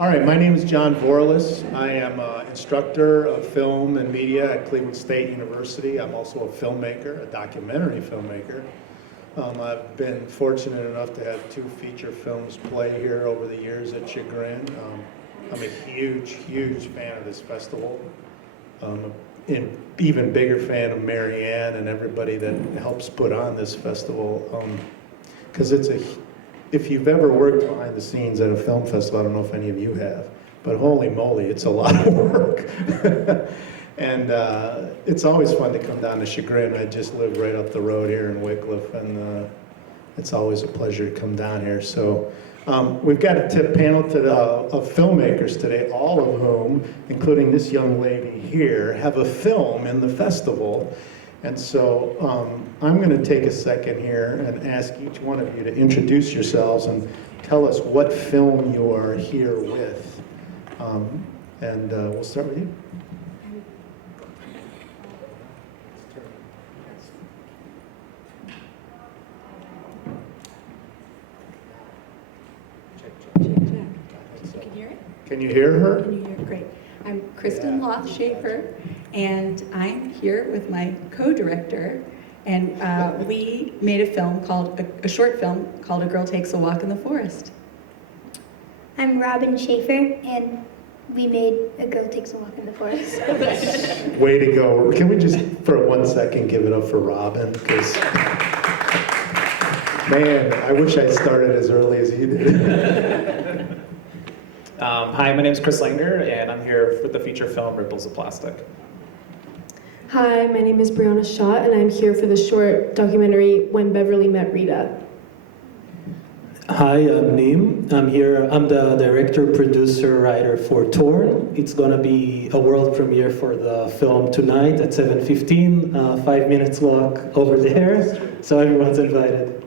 All right, my name is John Vorlis. I am an instructor of film and media at Cleveland State University. I'm also a filmmaker, a documentary filmmaker. I've been fortunate enough to have 2 feature films play here over the years at Chagrin. I'm a huge, huge fan of this festival. An even bigger fan of Mary Ann and everybody that helps put on this festival. Because if you've ever worked behind the scenes at a film festival, I don't know if any of you have, but holy moly, it's a lot of work. And it's always fun to come down to Chagrin. I just live right up the road here in Wycliffe, and it's always a pleasure to come down here. So we've got a panel of filmmakers today, all of whom, including this young lady here, have a film in the festival. And so I'm going to take a second here and ask each one of you to introduce yourselves and tell us what film you are here with. And we'll start with you. Can you hear it? Can you hear her? Can you hear it? Great. I'm Kristen Loth Schaefer, and I'm here with my co-director, and we made a short film called A Girl Takes a Walk in the Forest. I'm Robin Schaefer, and we made A Girl Takes a Walk in the Forest. Way to go. Can we just, for 1 second, give it up for Robin? Because, man, I wish I started as early as you did. Hi, my name is Chris Langner, and I'm here with the feature film Ripples of Plastic. Hi, my name is Brianna Schott, and I'm here for the short documentary When Beverly Met Rita. Hi, I'm Neem. I'm here. I'm the director, producer, writer for Torn. It's going to be a world premiere for the film tonight at 7:15, 5 minutes walk over there, so everyone's invited.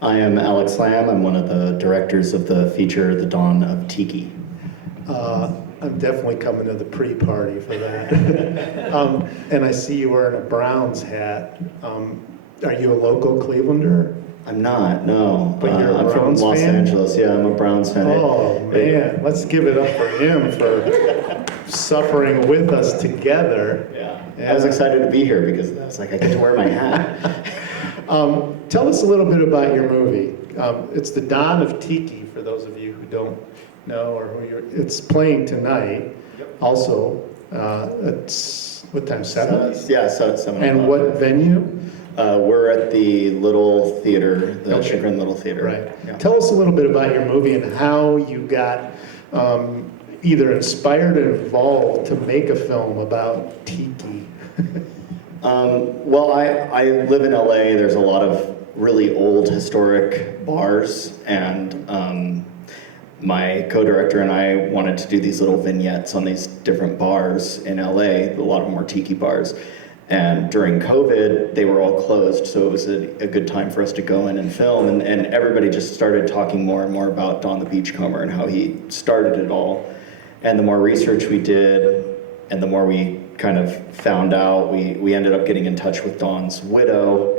I am Alex Lamb. I'm one of the directors of the feature The Dawn of Tiki. I'm definitely coming to the pre-party for that. And I see you wearing a Browns hat. Are you a local Clevelander? I'm not, no. But you're a I'm from Browns Los fan? Angeles. Yeah, I'm a Browns fan. Oh, man. Let's give it up for him for suffering with us together. Yeah. I was excited to be here because I was like, I get to wear my hat. Tell us a little bit about your movie. It's The Dawn of Tiki, for those of you who don't know or who you're. It's playing tonight. Yep. Also, it's what time? 7? Yeah, so it's 7 And o'clock. what venue? We're at the Little Theater, the Okay. Chagrin Little Theater. Right. Yeah. Tell us a little bit about your movie and how you got either inspired or involved to make a film about tiki. Well, I live in LA. There's a lot of really old historic bars, and my co-director and I wanted to do these little vignettes on these different bars in LA. A lot of them were tiki bars. And during COVID, they were all closed, so it was a good time for us to go in and film. And everybody just started talking more and more about Don the Beachcomber and how he started it all. And the more research we did, and the more we kind of found out, we ended up getting in touch with Don's widow.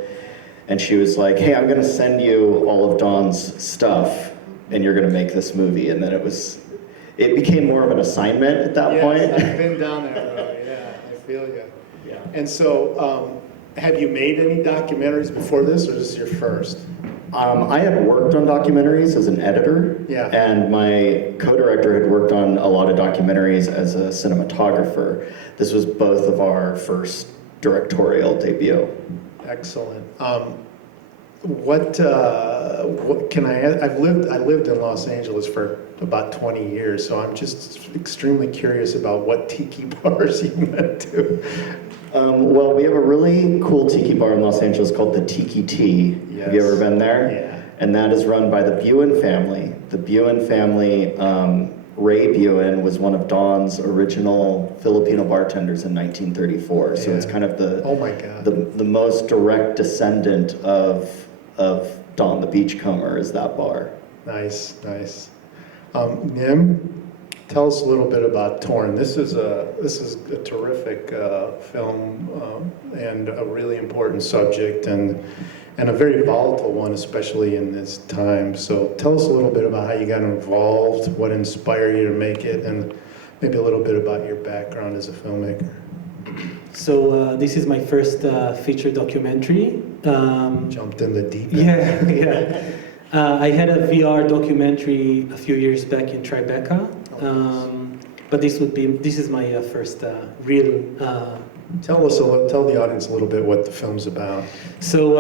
And she was like, hey, I'm going to send you all of Don's stuff, and you're going to make this movie. And then it became more of an assignment at that point. I've been down that road, yeah, I feel you. Yeah. And so, have you made any documentaries before this, or is this your first? I had worked on documentaries as an editor, Yeah. and my co-director had worked on a lot of documentaries as a cinematographer. This was both of our first directorial debut. Excellent. What can I ask? I lived in Los Angeles for about 20 years, so I'm just extremely curious about what tiki bars you went to. Well, we have a really cool tiki bar in Los Angeles called the Tiki Tea. Yes. Have you ever been there? Yeah. And that is run by the Buin family. The Buin family, Ray Buin was one of Don's original Filipino bartenders in 1934. So it's kind of Oh my God. the most direct descendant of Don the Beachcomber is that bar. Nice, nice. Nim, tell us a little bit about Torn. This is a terrific film and a really important subject, and and a very volatile one, especially in this time. So tell us a little bit about how you got involved, what inspired you to make it, and maybe a little bit about your background as a filmmaker. So this is my first feature documentary. Jumped in the deep end. Yeah, yeah. I had a VR documentary a few years back in Tribeca, but this is my first real. Tell the audience a little bit what the film's about. So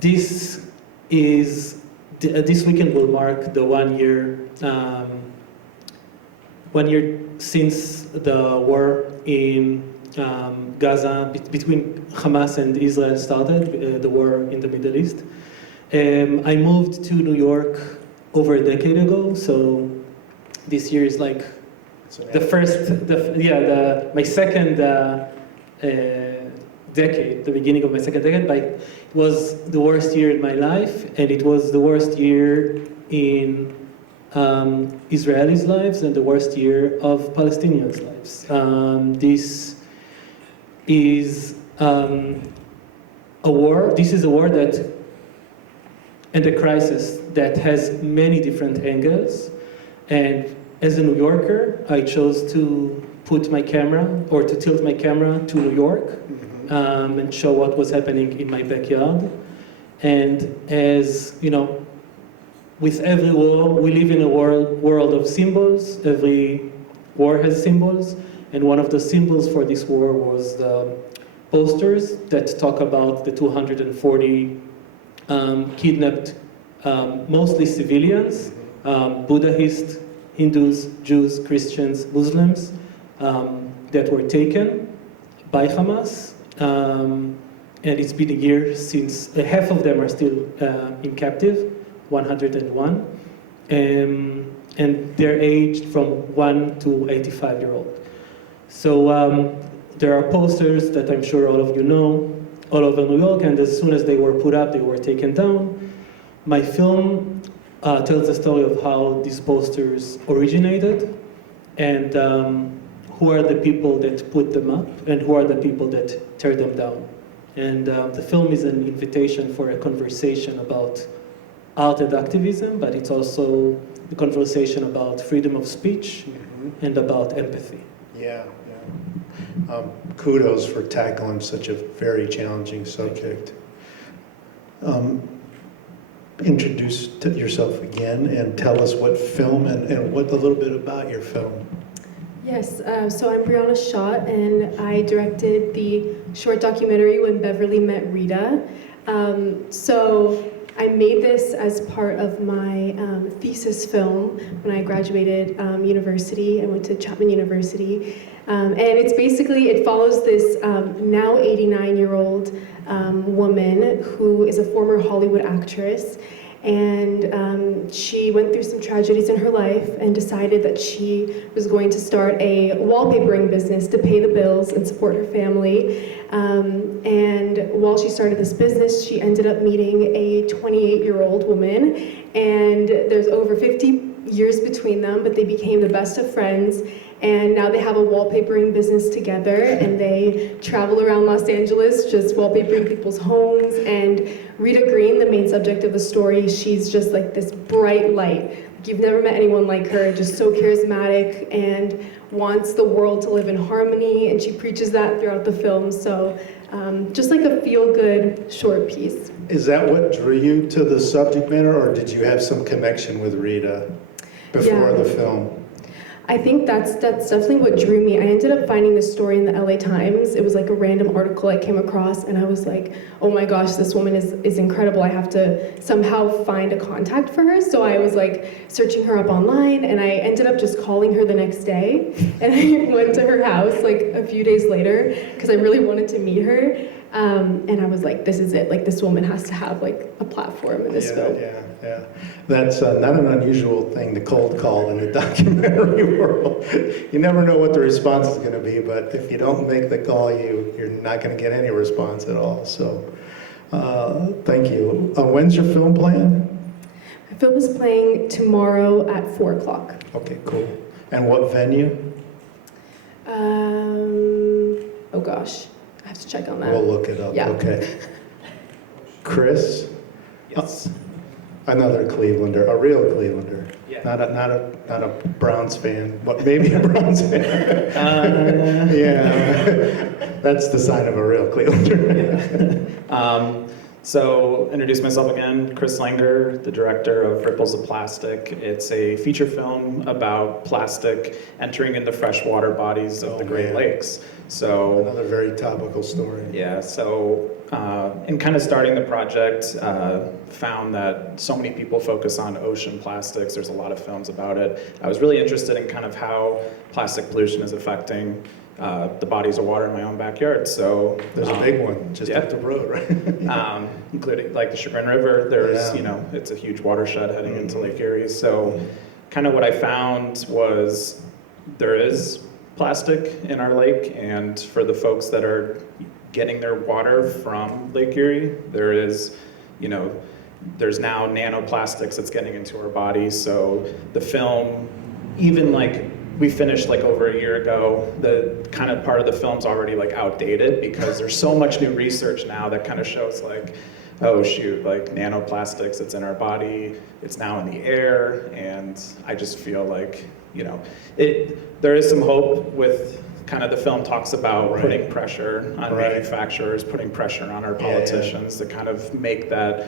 this weekend will mark the 1 year. 1 year since the war in Gaza between Hamas and Israel started, the war in the Middle East. I moved to New York over a decade ago, so this year is like my second decade, the beginning of my second decade, but it was the worst year in my life, and it was the worst year in Israelis' lives and the worst year of Palestinians' lives. This is a war. This is a war and a crisis that has many different angles. And as a New Yorker, I chose to put my camera or to tilt my camera to New York and show what was happening in my backyard. And as you know, with every war, we live in a world of symbols. Every war has symbols, and one of the symbols for this war was the posters that talk about the 240 kidnapped, mostly civilians, Buddhists, Hindus, Jews, Christians, Muslims, that were taken by Hamas. And it's been a year since half of them are still in captive. 101, and they're aged from 1 to 85-year-old. So there are posters that I'm sure all of you know all over New York, and as soon as they were put up, they were taken down. My film tells the story of how these posters originated, and who are the people that put them up, and who are the people that tear them down. And the film is an invitation for a conversation about art and activism, but it's also the conversation about freedom of speech and about empathy. Yeah. Kudos for tackling such a very challenging subject. Introduce yourself again and tell us what film and what a little bit about your film. Yes, so I'm Brianna Schott, and I directed the short documentary When Beverly Met Rita. So I made this as part of my thesis film when I graduated university. I went to Chapman University. And it's basically, it follows this now 89-year-old woman who is a former Hollywood actress. And she went through some tragedies in her life and decided that she was going to start a wallpapering business to pay the bills and support her family. And while she started this business, she ended up meeting a 28-year-old woman, and there's over 50 years between them, but they became the best of friends. And now they have a wallpapering business together, and they travel around Los Angeles just wallpapering people's homes. And Rita Green, the main subject of the story, she's just like this bright light. You've never met anyone like her, just so charismatic and wants the world to live in harmony, and she preaches that throughout the film. So just like a feel-good short piece. Is that what drew you to the subject matter, or did you have some connection with Rita before the film? I think that's definitely what drew me. I ended up finding this story in the LA Times. It was like a random article I came across, and I was like, oh my gosh, this woman is incredible. I have to somehow find a contact for her. So I was like searching her up online, and I ended up just calling her the next day. And I went to her house like a few days later because I really wanted to meet her. And I was like, this is it. Like, this woman has to have like a platform in this film. Yeah. That's not an unusual thing to cold call in the documentary world. You never know what the response is going to be, but if you don't make the call, you're not going to get any response at all. So, thank you. When's your film playing? My film is playing tomorrow at 4 o'clock. Okay, cool. And what venue? Oh gosh. I have to check on that. We'll look it up. Yeah. Okay. Chris, Yes. another Clevelander, a real Clevelander, Yeah. not a Browns fan, but maybe a Browns fan. Yeah, that's the sign of a real Clevelander. So, introduce myself again, Chris Langer, the director of Ripples of Plastic. It's a feature film about plastic entering into freshwater bodies of Oh, the Great man. Lakes. So, Another very topical story. yeah, so in kind of starting the project, found that so many people focus on ocean plastics. There's a lot of films about it. I was really interested in kind of how plastic pollution is affecting the bodies of water in my own backyard. So There's a big one just yeah. up the road, right? Including like the Chagrin River. There's, Yeah. it's a huge watershed heading into Lake Erie. So kind of what I found was there is plastic in our lake, and for the folks that are getting their water from Lake Erie, there is, there's now nanoplastics that's getting into our bodies. So the film, even like we finished like over a year ago, the kind of part of the film's already like outdated because there's so much new research now that kind of shows like, oh shoot, like nanoplastics, it's in our body, it's now in the air, and I just feel like, there is some hope with kind of the film talks about Right. putting pressure on Right. manufacturers, putting pressure on our Yeah, yeah. politicians to kind of make that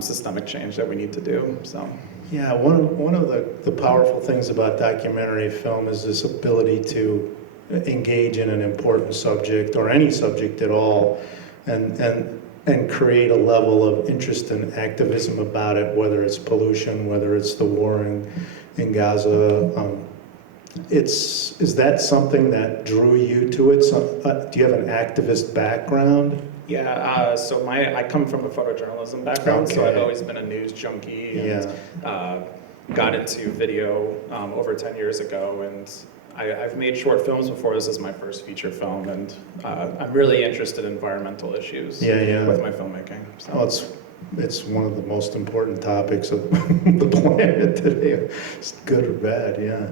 systemic change that we need to do, so. Yeah, one of the powerful things about documentary film is this ability to engage in an important subject or any subject at all, and create a level of interest and activism about it, whether it's pollution, whether it's the war in Gaza. Is that something that drew you to it? Do you have an activist background? Yeah, so I come from a photojournalism background, so Okay. I've always been a news junkie and Yeah. got into video over 10 years ago, and I've made short films before. This is my first feature film, and I'm really interested in environmental issues Yeah. with my filmmaking. So. Well, it's one of the most important topics of the planet today. It's good or bad, yeah.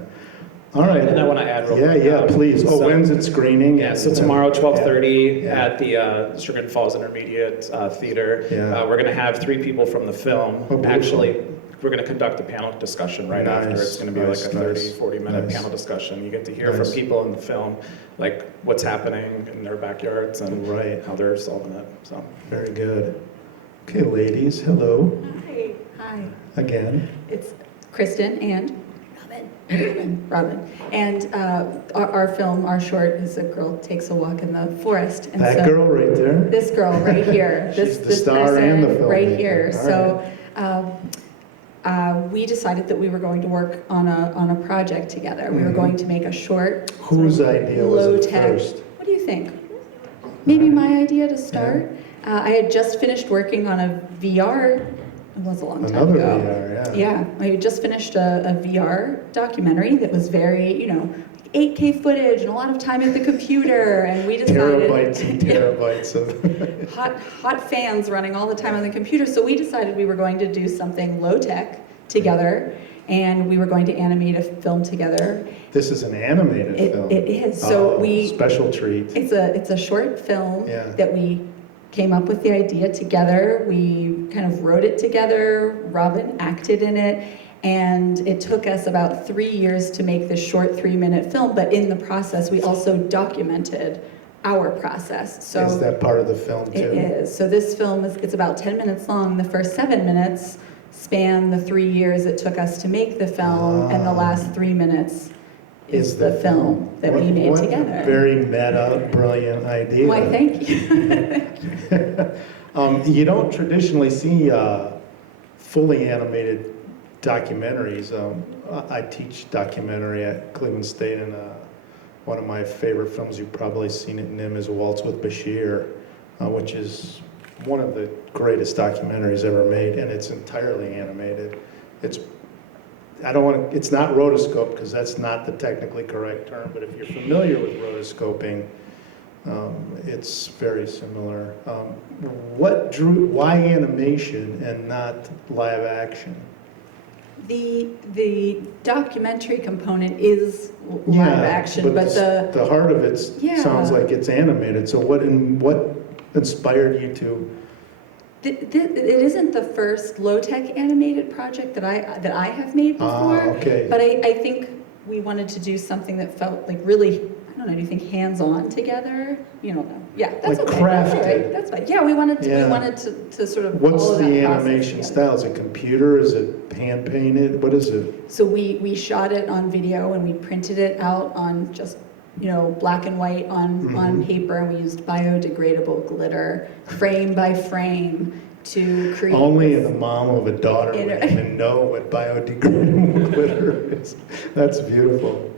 All right. And I want to add real quick. Yeah, please. Oh, So- when's it screening? Yeah, so tomorrow, 12:30 Yeah. at the Chagrin Falls Intermediate Theater. Yeah. We're going to have 3 people from the film. Oh, beautiful. Actually, we're going to conduct a panel discussion right after. Nice, It's going to be nice, like a 30, nice, 40-minute nice. panel discussion. You get to hear Nice. from people in the film, like what's happening in their backyards and Right. how they're solving it. So. Very good. Okay, ladies, hello Hi. again. It's Kristen and Robin. And our film, our short, is A Girl Takes a Walk in the Forest. And That girl right there. This girl right here. She's the star and the person right filmmaker. here. All So we decided that we were going to work on a project together. We were Mhm. going to make a short. Whose sort of idea was it low-tech- first? What do you think? Maybe my idea to start. I had just finished working on a VR. It was a long time Another ago. VR, yeah. Yeah, I had just finished a VR documentary that was very, 8K footage and a lot of time at the computer, and we decided Terabytes and terabytes of. hot fans running all the time on the computer. So we decided we were going to do something low tech together, and we were going to animate a film together. This is an animated film. It is. So Oh, special treat. it's a short film Yeah. that we came up with the idea together. We kind of wrote it together. Robin acted in it. And it took us about 3 years to make this short 3-minute film. But in the process, we also documented our process. So Is that part of the film too? it is. So this film it's about 10 minutes long. The first 7 minutes span the 3 years it took us to make the film, and the last 3 minutes is the film that we made What together. Very meta, brilliant idea. Why, thank you. You don't traditionally see fully animated documentaries. I teach documentary at Cleveland State, and one of my favorite films, you've probably seen it, Nim, is A Waltz with Bashir, which is one of the greatest documentaries ever made, and it's entirely animated. It's not rotoscope, because that's not the technically correct term, but if you're familiar with rotoscoping, it's very similar. Why animation and not live action? The documentary component is live action, but the heart of it Yeah. sounds like it's animated. So what inspired you to? it isn't the first low-tech animated project that I have made before. Okay. But I think we wanted to do something that felt like really, I don't know, do you think hands-on together? You don't know. Yeah, that's Like okay. crafted. That's all right. That's fine. Yeah, we wanted to sort of What's follow the that process animation together. style? Is it computer? Is it hand painted? What is it? So we shot it on video and we printed it out on just, black and white on paper, and we used biodegradable glitter, frame by frame, to create. Only the mom of a daughter would Inter- even know what biodegradable glitter is. That's beautiful.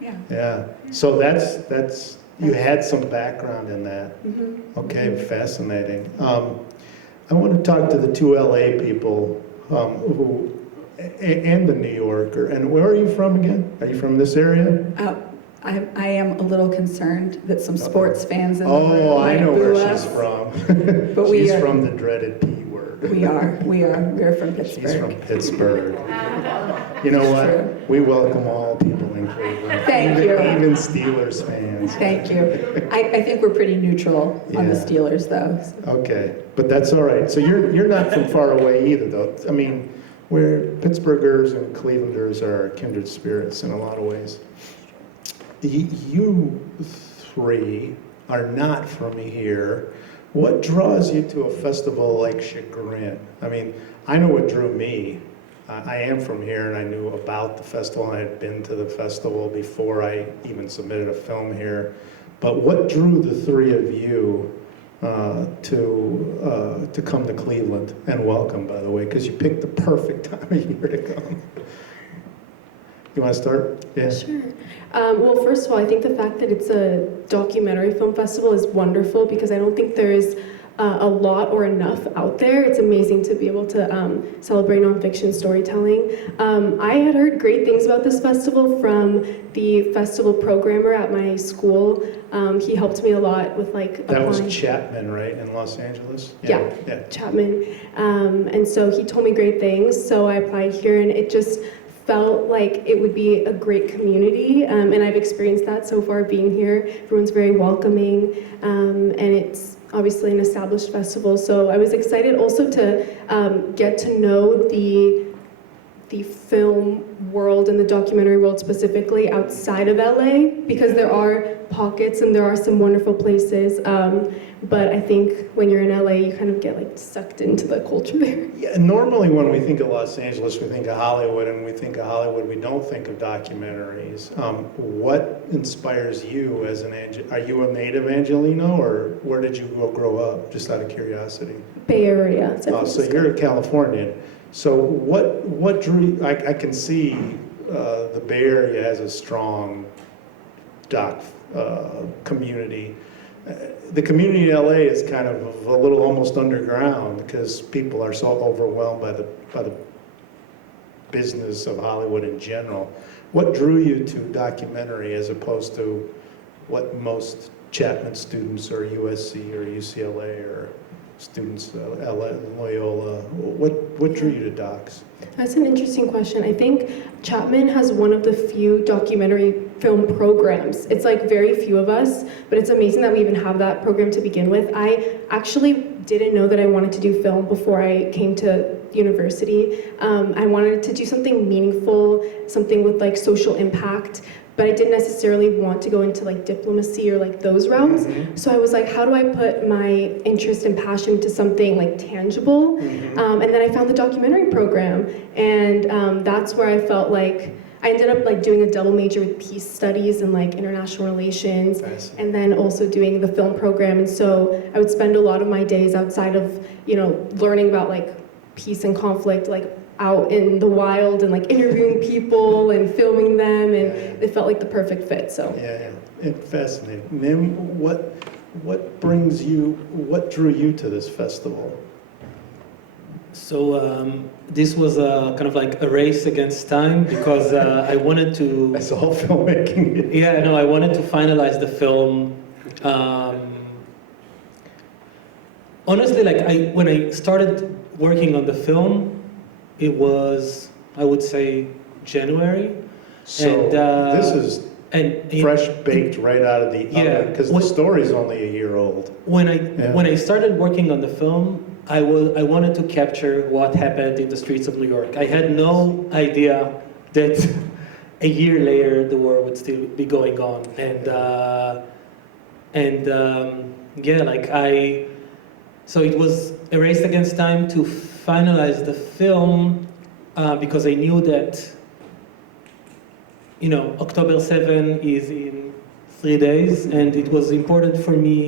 Yeah. Yeah. So that's you had some background in that. Mhm. Okay, fascinating. I want to talk to the two LA people and the New Yorker. And where are you from again? Are you from this area? I am a little concerned that some sports fans in the room Oh, I might know boo where us. she's from. But we She's are- from the dreaded P word. We're from Pittsburgh. She's from Pittsburgh. You know what? True. We welcome all people in Cleveland. Thank you. Even Steelers fans. Thank you. I think we're pretty neutral on the Yeah. Steelers, though. Okay, but that's all right. So you're not from far away either, though. I mean, where Pittsburghers and Clevelanders are kindred spirits in a lot of ways. You three are not from here. What draws you to a festival like Chagrin? I mean, I know what drew me. I am from here, and I knew about the festival, and I had been to the festival before I even submitted a film here. But what drew the three of you to come to Cleveland? And welcome, by the way, because you picked the perfect time of year to come. You want to start? Yeah. Sure. Well, first of all, I think the fact that it's a documentary film festival is wonderful because I don't think there is a lot or enough out there. It's amazing to be able to celebrate nonfiction storytelling. I had heard great things about this festival from the festival programmer at my school. He helped me a lot with like That was applying. Chapman, right, in Los Angeles? Yeah. Yeah. Chapman. And so he told me great things. So I applied here, and it just felt like it would be a great community. And I've experienced that so far being here. Everyone's very welcoming, and it's obviously an established festival. So I was excited also to get to know the film world and the documentary world specifically outside of LA, because there are pockets and there are some wonderful places. But I think when you're in LA, you kind of get like sucked into the culture there. Yeah, normally when we think of Los Angeles, we think of Hollywood, and we think of Hollywood, we don't think of documentaries. What inspires you as are you a native Angelino, or where did you grow up, just out of curiosity? Bay Area. San So Francisco. you're a Californian. So what drew you, I can see the Bay Area has a strong doc community. The community in LA is kind of a little almost underground because people are so overwhelmed by the business of Hollywood in general. What drew you to documentary as opposed to what most Chapman students or USC or UCLA or students Loyola? What drew you to docs? That's an interesting question. I think Chapman has one of the few documentary film programs. It's like very few of us, but it's amazing that we even have that program to begin with. I actually didn't know that I wanted to do film before I came to university. I wanted to do something meaningful, something with like social impact, but I didn't necessarily want to go into like diplomacy or like those routes. Mm-hmm. So I was like, how do I put my interest and passion to something like tangible? Mm-hmm. And then I found the documentary program, and that's where I felt like I ended up like doing a double major with peace studies and like international relations, Fascinating. and then also doing the film program. And so I would spend a lot of my days outside of, learning about like peace and conflict, like out in the wild and like interviewing people and filming them, and it felt like the perfect fit. So Yeah. Fascinating. Nim, what drew you to this festival? So this was kind of like a race against time because I wanted to. That's all filmmaking. Yeah, no, I wanted to finalize the film. Honestly, like when I started working on the film, it was I would say, January. So And, this is And fresh baked right out of the Yeah. oven, because the story's only a year old. when Yeah. I started working on the film, I wanted to capture what happened in the streets of New York. I had no idea that a year later the war would still be going on, so it was a race against time to finalize the film because I knew that October 7 is in 3 days, and it was important for me,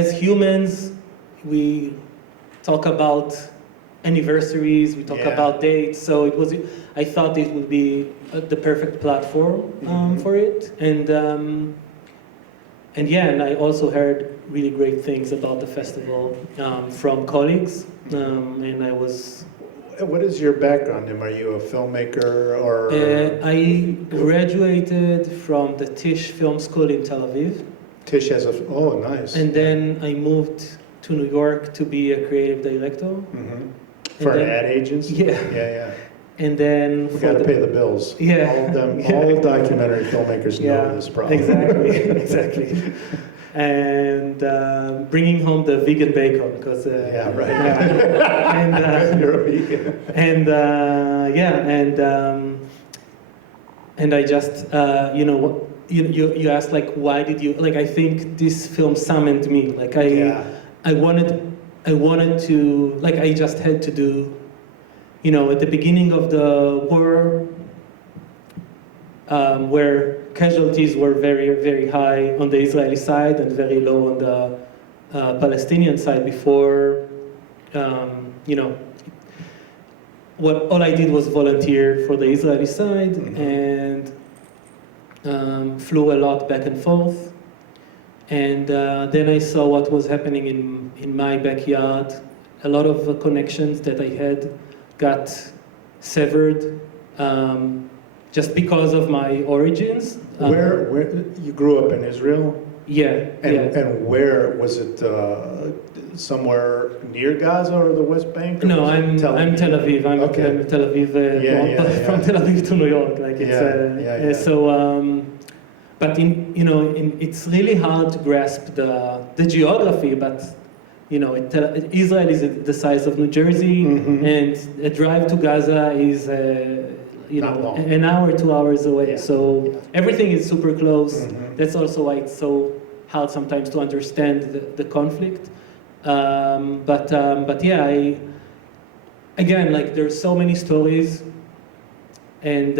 as humans, we talk about anniversaries, we talk Yeah. about dates, so I thought it would be the perfect platform for it, and I also heard really great things about the festival from colleagues, and I was. What is your background, Tim? Are you a filmmaker or? I graduated from the Tisch Film School in Tel Aviv, Tish has oh, nice. and then I moved to New York to be a creative director. Mhm. For then- ad agents? Yeah. Yeah. And then We got to pay the bills. Yeah. All of them, Yeah. all documentary filmmakers know this problem. Exactly, exactly. And bringing home the vegan bacon because Yeah, right. and You're a vegan. and I just you asked like why did you like I think this film summoned me like Yeah. I wanted to like I just had to do at the beginning of the war where casualties were very, very high on the Israeli side and very low on the Palestinian side before, all I did was volunteer for the Israeli side and flew a lot back and forth. And then I saw what was happening in my backyard. A lot of connections that I had got severed. Just because of my origins. Where you grew up in Israel? Yeah, And where was it? Somewhere near Gaza or the West Bank? Or No, was it I'm Tel Aviv. I'm Tel Aviv. From Tel Aviv to New York. Like it's So, but it's really hard to grasp the geography. But Israel is the size of New Jersey, and a drive to Gaza is. Not long. An hour, 2 hours away. Yeah. So everything is super close. Mhm. That's also why it's so hard sometimes to understand the conflict. But yeah, again, like there's so many stories, and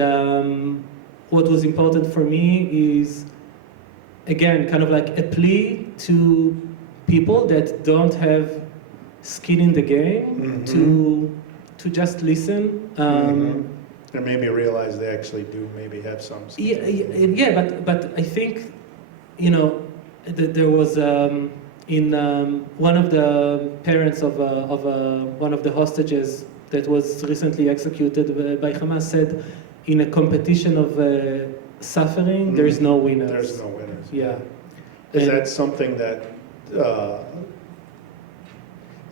what was important for me is, again, kind of like a plea to people that don't have skin in the game to just listen. And maybe realize they actually do maybe have some. But I think, there was in one of the parents of one of the hostages that was recently executed by Hamas said, in a competition of suffering, there's no winners. There's no winners. Yeah. Is And- that something that?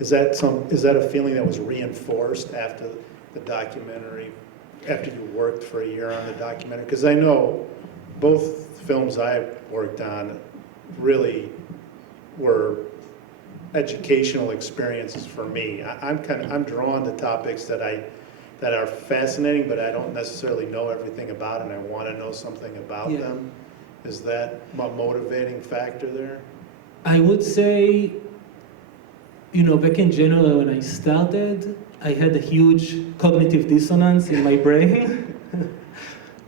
Is that a feeling that was reinforced after the documentary? After you worked for a year on the documentary? Because I know both films I worked on really were educational experiences for me. I'm drawn to topics that are fascinating, but I don't necessarily know everything about, and I want to know something about them. Is that a motivating factor there? I would say, back in January when I started, I had a huge cognitive dissonance in my brain.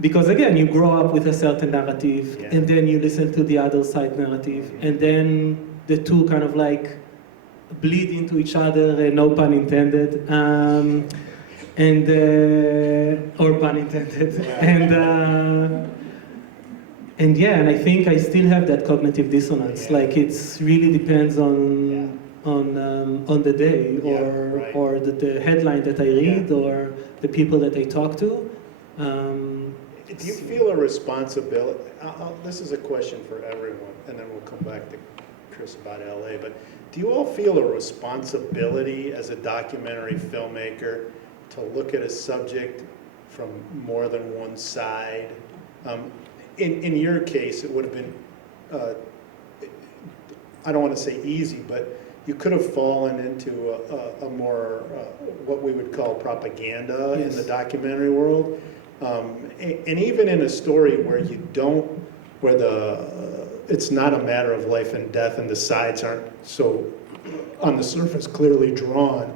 Because again, you grow up with a certain narrative, and then you listen to the other side narrative, and then the two kind of like bleed into each other, no pun intended, or pun intended. And I think I still have that cognitive dissonance. Like it's really depends on the day or the headline that I read or the people that I talk to. Do you feel a responsibility? This is a question for everyone, and then we'll come back to Chris about LA. But do you all feel a responsibility as a documentary filmmaker to look at a subject from more than one side. In your case, it would have been, I don't want to say easy, but you could have fallen into a more, what we would call propaganda in the documentary world. And even in a story where you don't, where it's not a matter of life and death and the sides aren't so on the surface clearly drawn,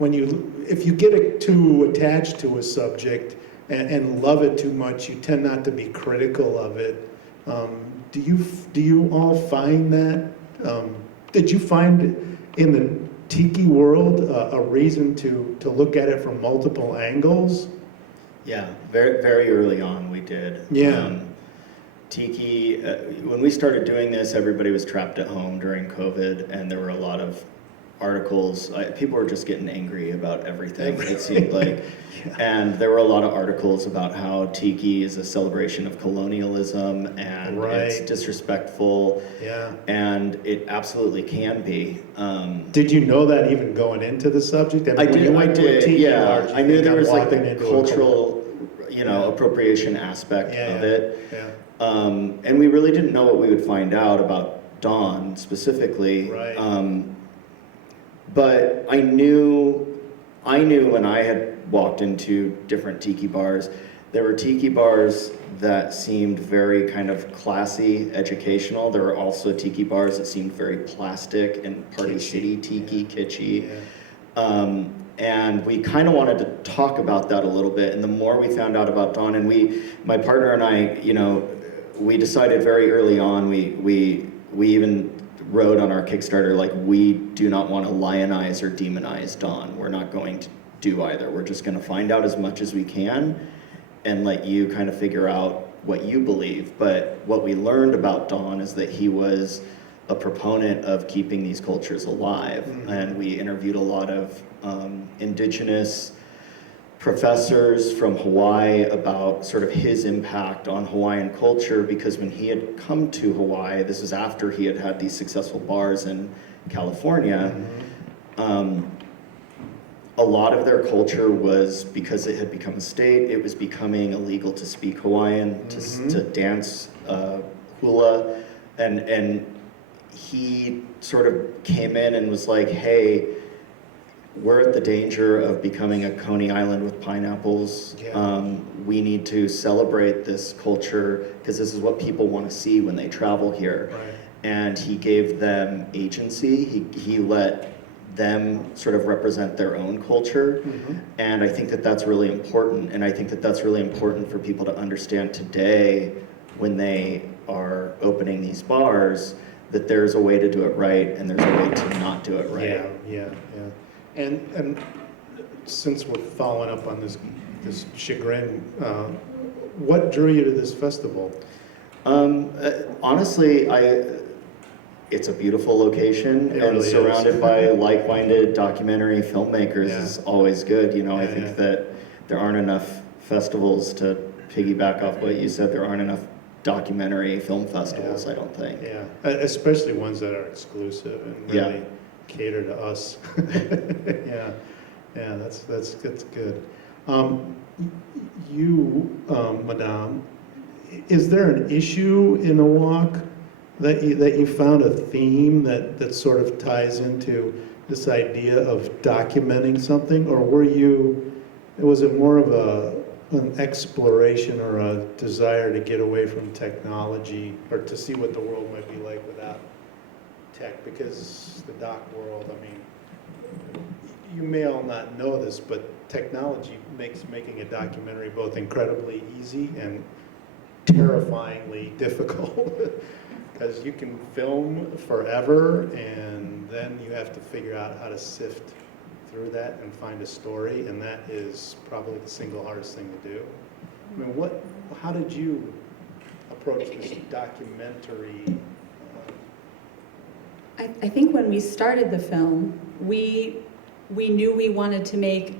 if you get too attached to a subject and love it too much, you tend not to be critical of it. Do you all find that? Did you find in the tiki world a reason to look at it from multiple angles? Yeah, very, very early on we did. Yeah. Tiki, when we started doing this, everybody was trapped at home during COVID, and there were a lot of articles. People were just getting angry about everything, it seemed like. Yeah. And there were a lot of articles about how Tiki is a celebration of colonialism and it's disrespectful. Yeah. And it absolutely can be. Did you know that even going into the subject? I did, yeah. Large, I knew there was like walking the into a cultural, appropriation aspect of it. Yeah. And we really didn't know what we would find out about Dawn specifically. Right. But I knew when I had walked into different tiki bars, there were tiki bars that seemed very kind of classy, educational. There were also tiki bars that seemed very plastic and Party Kitschy. City tiki, kitschy. Yeah. And we kind of wanted to talk about that a little bit. And the more we found out about Dawn, and my partner and I, we decided very early on, we even wrote on our Kickstarter, like, we do not want to lionize or demonize Dawn. We're not going to do either. We're just going to find out as much as we can and let you kind of figure out what you believe. But what we learned about Dawn is that he was a proponent of keeping these cultures alive. Mm-hmm. And we interviewed a lot of indigenous professors from Hawaii about sort of his impact on Hawaiian culture, because when he had come to Hawaii, this is after he had these successful bars in California, a lot of their culture was, because it had become a state, it was becoming illegal to speak Hawaiian, to dance hula, and he sort of came in and was like, hey, we're at the danger of becoming a Coney Island with pineapples. Yeah. We need to celebrate this culture because this is what people want to see when they travel here. Right. And he gave them agency. He let them sort of represent their own culture. Mm-hmm. And I think that that's really important. And I think that that's really important for people to understand today when they are opening these bars, that there's a way to do it right and there's a way to not do it right. Yeah. And since we're following up on this chagrin, what drew you to this festival? Honestly, it's a beautiful location, and really surrounded by like-minded documentary filmmakers is always good. I think that there aren't enough festivals to piggyback off what you said. There aren't enough documentary film festivals, I don't think. Yeah, especially ones that are exclusive and really cater to us. That's good. Madame, is there an issue in the walk that you found a theme that sort of ties into this idea of documenting something, or was it more of an exploration or a desire to get away from technology or to see what the world might be like without tech? Because the doc world, I mean, you may all not know this, but technology makes making a documentary both incredibly easy and terrifyingly difficult. Because you can film forever and then you have to figure out how to sift through that and find a story, and that is probably the single hardest thing to do. I mean, how did you approach this documentary? I think when we started the film, we knew we wanted to make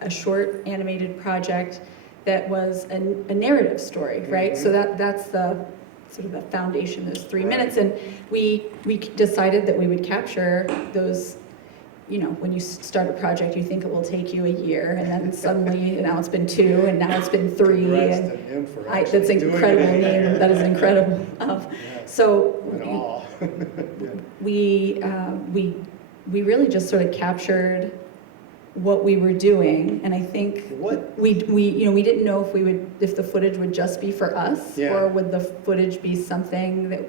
a short animated project that was a narrative story, right? So that's the sort of the foundation, those 3 minutes, and we decided that we would capture those, when you start a project, you think it will take you a year, and then suddenly now it's been 2, and now it's been 3. Congrats And to him for that's actually doing incredible it. name. That is incredible. Yeah. So In awe. we really just sort of captured what we were doing, and I think What? we didn't know if the footage would just be for us, Yeah. or would the footage be something that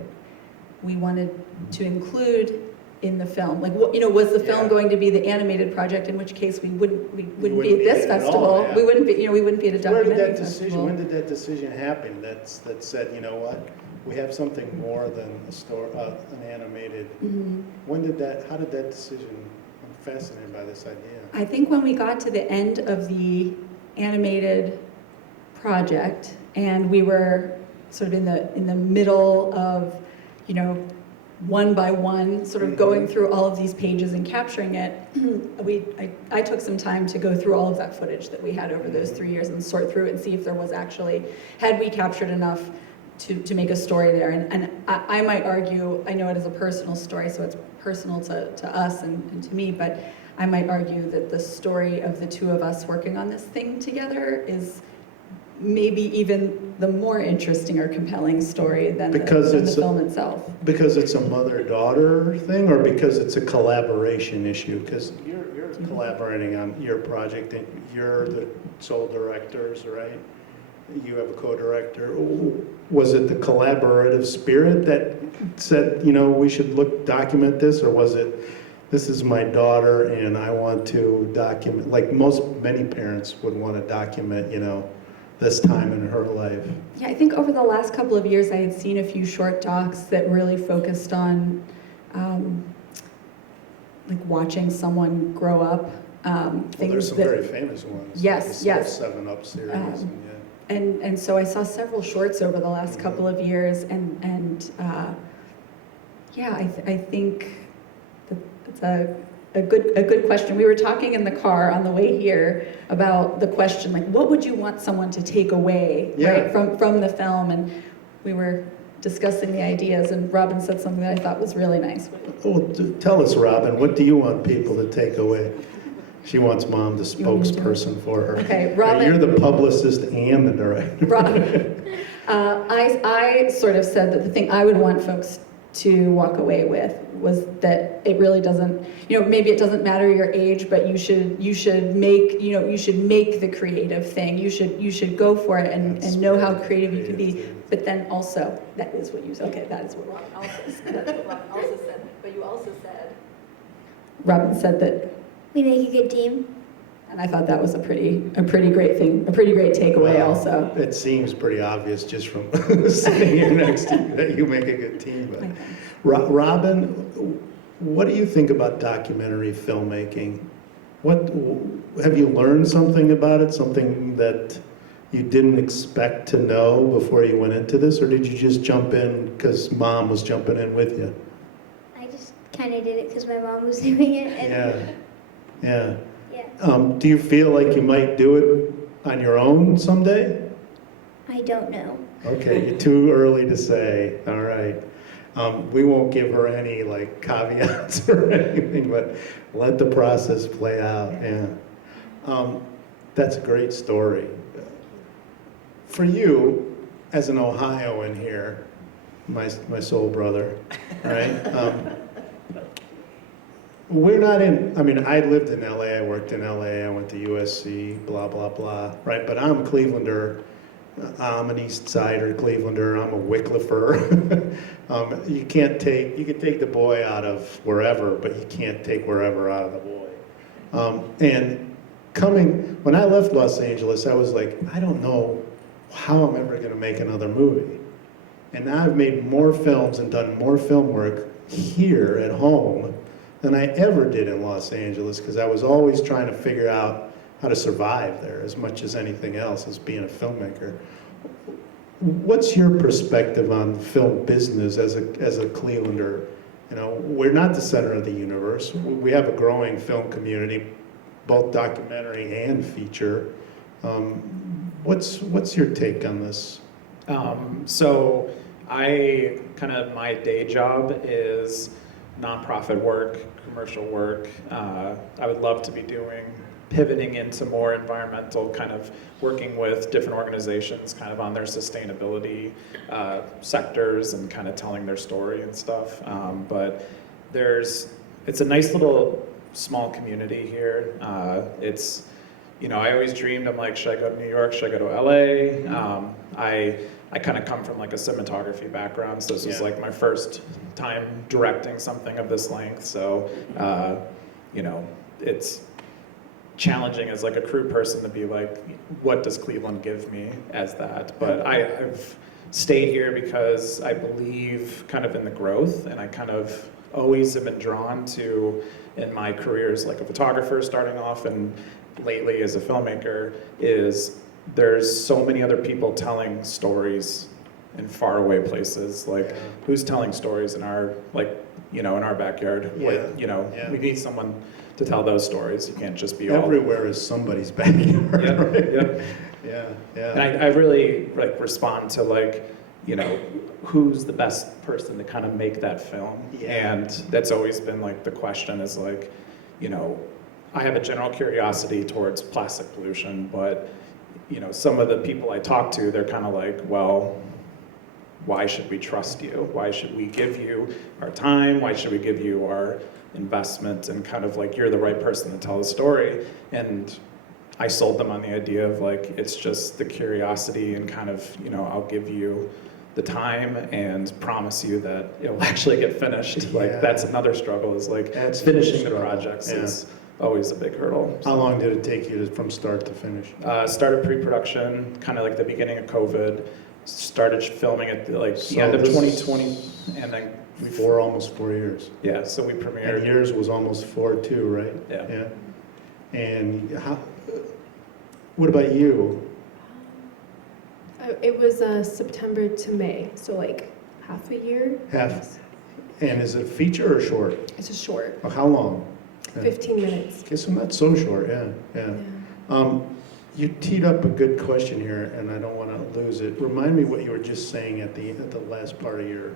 we wanted to include in the film. Like, was the film Yeah. going to be the animated project? In which case we wouldn't be wouldn't at be this in it at festival. all, yeah. We wouldn't be at a Where did documentary that decision? festival. When did that decision happen? That said, you know what? We have something more than an animated. Mhm. How did that decision? I'm fascinated by this idea. I think when we got to the end of the animated project, and we were sort of in the middle of, one by one, sort of going through all of these pages and capturing it, I took some time to go through all of that footage that we had over those 3 years and sort through it and see if there was actually, had we captured enough to make a story there. And I might argue, I know it is a personal story, so it's personal to us and to me, but I might argue that the story of the two of us working on this thing together is maybe even the more interesting or compelling story than the film itself. Because it's a mother-daughter thing, or because it's a collaboration issue? Because you're collaborating on your project, and you're the sole directors, right? You have a co-director. Was it the collaborative spirit that said, we should document this, or was it, this is my daughter and I want to document, like many parents would want to document, this time in her life? Yeah, I think over the last couple of years I had seen a few short docs that really focused on like watching someone grow up. There's some very famous ones. Yes, like the yes. 7-Up series. And so I saw several shorts over the last couple of years, and I think that's a good question. We were talking in the car on the way here about the question, like, what would you want someone to take away, right, from the film? And we were discussing the ideas, and Robin said something that I thought was really nice. Oh, tell us, Robin, what do you want people to take away? She wants Mom the You want me to? spokesperson for her. Okay, Robin. You're the publicist and the director. Robin, I sort of said that the thing I would want folks to walk away with was that it really doesn't, maybe it doesn't matter your age, but you should make the creative thing. You should go for it and know how creative you can be. But then also, that is what you said. Okay, that is what Robin also said. That's what Robin also said. But you also said, Robin said that. We make a good team. And I thought that was a pretty great thing, a pretty great takeaway also. It seems pretty obvious just from sitting here next to you that you make a good team. But Robin, what do you think about documentary filmmaking? What have you learned something about it? Something that you didn't expect to know before you went into this, or did you just jump in because Mom was jumping in with you? I just kind of did it because my mom was doing it. And Yeah. yeah. Do you feel like you might do it on your own someday? I don't know. Okay, you're too early to say. All right. We won't give her any caveats or anything, but let the process play out. Yeah. That's a great story. For you, as an Ohioan here, my soul brother, right? We're not I lived in LA, I worked in LA, I went to USC, blah, blah, blah, right? But I'm a Clevelander, I'm an East Sider Clevelander, I'm a Wycliffer. You can take the boy out of wherever, but you can't take wherever out of the boy. When I left Los Angeles, I was like, I don't know how I'm ever gonna make another movie. And now I've made more films and done more film work here at home than I ever did in Los Angeles, because I was always trying to figure out how to survive there as much as anything else, as being a filmmaker. What's your perspective on film business as a Clevelander? We're not the center of the universe. We have a growing film community, both documentary and feature. What's your take on this? So my day job is nonprofit work, commercial work. I would love to be pivoting into more environmental, kind of working with different organizations kind of on their sustainability sectors and kind of telling their story and stuff. But it's a nice little small community here. I always dreamed, I'm like, should I go to New York? Should I go to LA? I kind of come from like a cinematography background, so this was like my first time directing something of this length. So, it's challenging as like a crew person to be like, what does Cleveland give me as that? But I've stayed here because I believe kind of in the growth, and I kind of always have been drawn to, in my career as like a photographer starting off and lately as a filmmaker, is there's so many other people telling stories in faraway places. Like, who's telling stories in our, in our backyard? We need someone to tell those stories. You can't just be Everywhere is somebody's backyard. Yep, Right? yep. Yeah. And I really respond to who's the best person to kind of make that film. Yeah. And that's always been the question is I have a general curiosity towards plastic pollution, but some of the people I talk to, they're kind of like, well, why should we trust you? Why should we give you our time? Why should we give you our investment? And kind of you're the right person to tell the story. And I sold them on the idea of it's just the curiosity and kind of, I'll give you the time and promise you that it'll actually get finished. That's another struggle, is That's finishing the struggle. projects is always a big hurdle. How long did it take you from start to finish? Started pre-production, kind of the beginning of COVID. Started filming at the So end of this- 2020, and then Almost 4 years. yeah, so we And premiered. yours was almost 4 too, right? Yeah. And what about you? It was September to May, so half a year. Half. And is it feature or short? It's a short, Or how long? 15 minutes. Guess I'm not so short, yeah. You teed up a good question here, and I don't want to lose it. Remind me what you were just saying at the last part of your...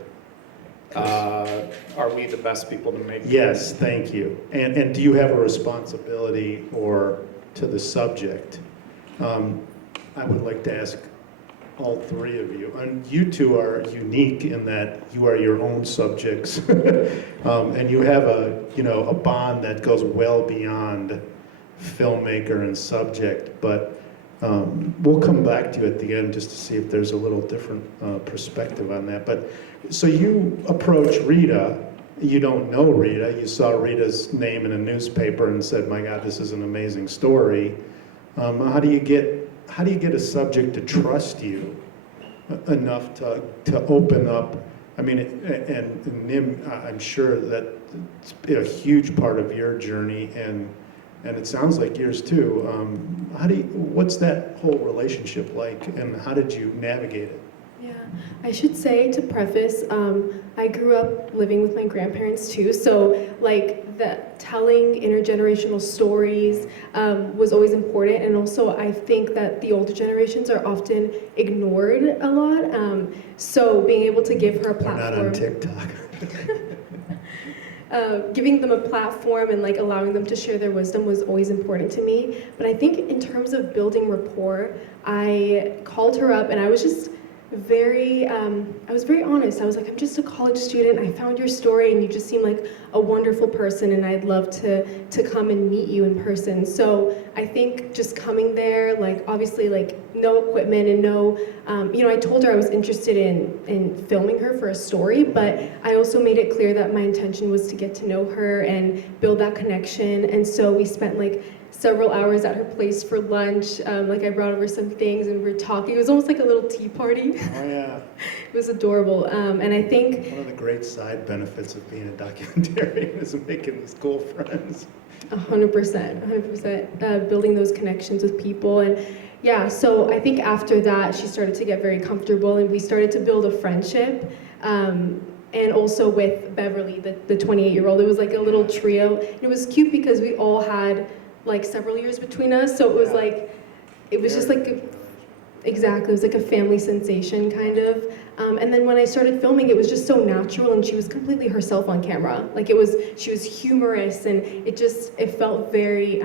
Are we the best people to make? Yes, thank you. And do you have a responsibility to the subject? I would like to ask all three of you. And you two are unique in that you are your own subjects, and you have a bond that goes well beyond filmmaker and subject. But we'll come back to you at the end just to see if there's a little different perspective on that. But so you approach Rita. You don't know Rita. You saw Rita's name in a newspaper and said, "My God, this is an amazing story." How do you get a subject to trust you enough to open up? I mean, and Nim, I'm sure that it's been a huge part of your journey, and it sounds like yours too. What's that whole relationship like, and how did you navigate it? Yeah, I should say, to preface, I grew up living with my grandparents too, so the telling intergenerational stories was always important, and also I think that the older generations are often ignored a lot. So being able to give her a They're platform, not on TikTok. giving them a platform and allowing them to share their wisdom was always important to me. But I think in terms of building rapport, I called her up and I was just very honest. I was like, I'm just a college student. I found your story and you just seem like a wonderful person, and I'd love to come and meet you in person. So I think just coming there, obviously no equipment and no, I told her I was interested in filming her for a story, but I also made it clear that my intention was to get to know her and build that connection. And so we spent several hours at her place for lunch. I brought over some things and we were talking. It was almost like a little tea party. Oh yeah. It was adorable. And I think One of the great side benefits of being a documentarian is making these cool friends. 100%, building those connections with people. And yeah, so I think after that, she started to get very comfortable and we started to build a friendship. And also with Beverly, the 28-year-old. It was like a little trio. And it was cute because we all had several years between us, so it was exactly, it was like a family sensation kind of. And then when I started filming, it was just so natural, and she was completely herself on camera. Like she was humorous, and it felt very,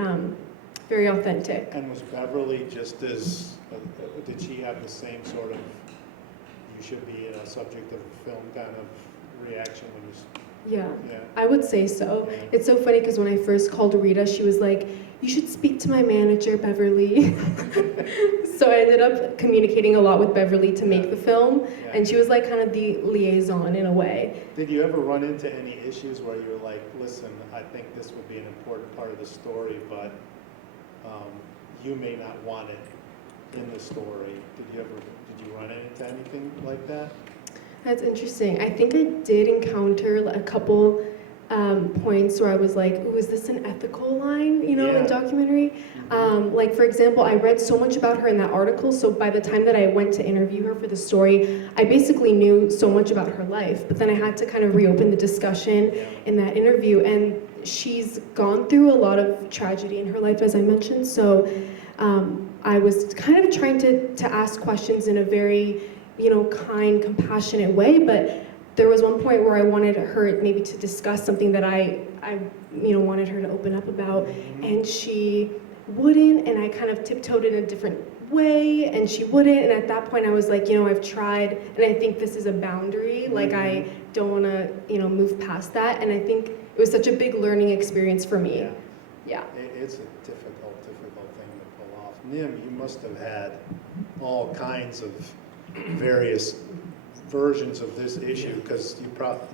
very authentic. And was Beverly just as, did she have the same sort of, you should be a subject of film kind of reaction when you, Yeah, yeah? I would say so. Yeah. It's so funny because when I first called Rita, she was like, "You should speak to my manager, Beverly." So I ended up communicating a lot with Beverly to make the film, Yeah. and she was like kind of the liaison in a way. Did you ever run into any issues where you're like, listen, I think this would be an important part of the story, but you may not want it in the story? Did you run into anything like that? That's interesting. I think I did encounter a couple points where I was like, "Ooh, is this an ethical line?" You know, in Yeah. documentary. Like for example, I read so much about her in that article. So by the time that I went to interview her for the story, I basically knew so much about her life. But then I had to kind of reopen the discussion Yeah. in that interview, and she's gone through a lot of tragedy in her life, as I mentioned. So I was kind of trying to ask questions in a very, kind, compassionate way, but there was one point where I wanted her maybe to discuss something that I wanted her to open up about, and she wouldn't, and I kind of tiptoed in a different way, and she wouldn't, and at that point I was like, I've tried, and I think this is a boundary, like I don't want to, move past that, and I think it was such a big learning experience for me. Yeah. It's a difficult thing to pull off. Nim, you must have had all kinds of various versions of this issue, because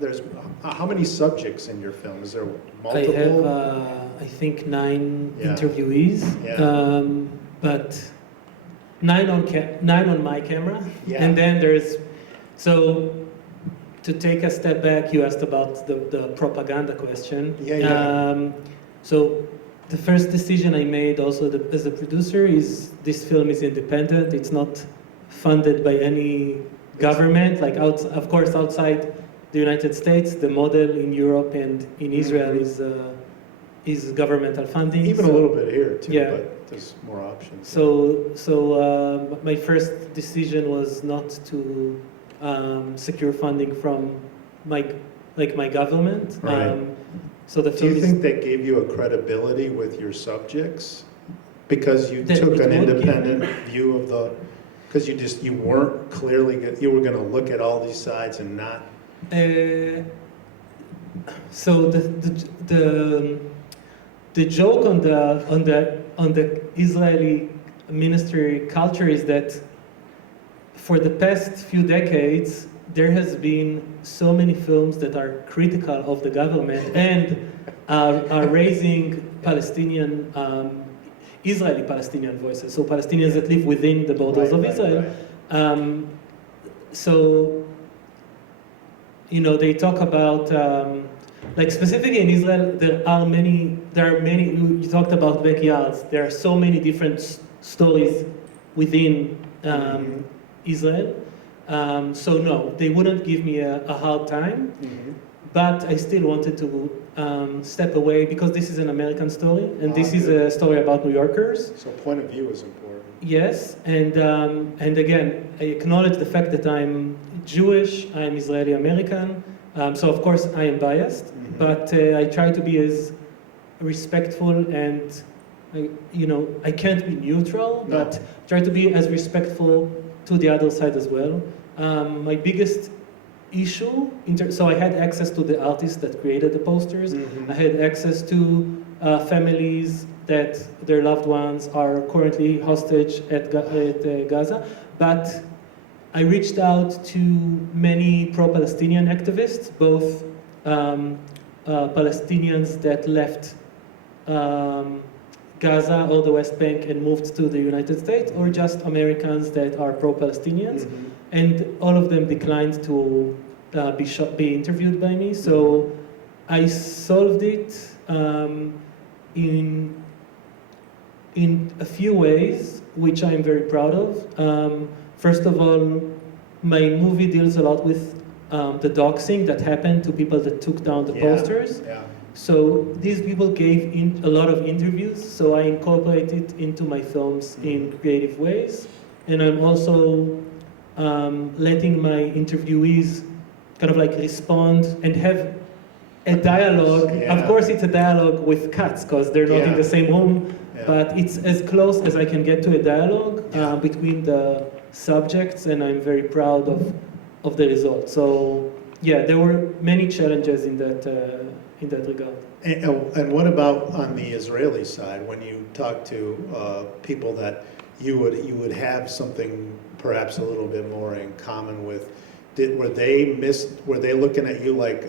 there's how many subjects in your film? Is there multiple? I have, I think, 9 Yeah. interviewees, Yeah. but 9 on my camera, Yeah. and then so to take a step back, you asked about the propaganda question. Yeah. So the first decision I made also as a producer is this film is independent. It's not funded by any government, like of course outside the United States, the model in Europe and in Israel is governmental funding. Even a little bit here too, Yeah. but there's more options. So my first decision was not to secure funding from my government. Right. So the Do film you is think that gave you a credibility with your subjects? Because you That took it an would give- independent view of because you weren't clearly, you were gonna look at all these sides and not, so the joke on the Israeli ministry culture is that for the past few decades there has been so many films that are critical of the government and are raising Palestinian Israeli-Palestinian voices, so Palestinians that live within the borders of Israel. right. So, they talk about, like specifically in Israel, there are many, you talked about backyards, there are so many different stories within Israel. So no, they wouldn't give me a hard time, but I still wanted to step away because this is an American story, and this is a story about New Yorkers. So point of view is important. Yes, and again, I acknowledge the fact that I'm Jewish, I'm Israeli American, so of course I am biased, but I try to be as respectful and I can't be neutral, No. but try to be as respectful to the other side as well. My biggest issue, so I had access to the artists that created the posters. I had access to families that their loved ones are currently hostage at Gaza, but I reached out to many pro-Palestinian activists, both Palestinians that left Gaza or the West Bank and moved to the United States, or just Americans that are pro-Palestinians, and all of them declined to be interviewed by me. So I solved it in a few ways, which I'm very proud of. First of all, my movie deals a lot with the doxing that happened to people that took down the posters. Yeah. So these people gave a lot of interviews, so I incorporate it into my films in creative ways. And I'm also letting my interviewees kind of like respond and have a dialogue. Yeah. Of course, it's a dialogue with cuts because they're not in Yeah. the same room, Yeah. but it's as close as I can get to a dialogue Yeah. between the subjects, and I'm very proud of the result. So yeah, there were many challenges in that regard. And what about on the Israeli side, when you talk to people that you would have something perhaps a little bit more in common with? Were they looking at you like,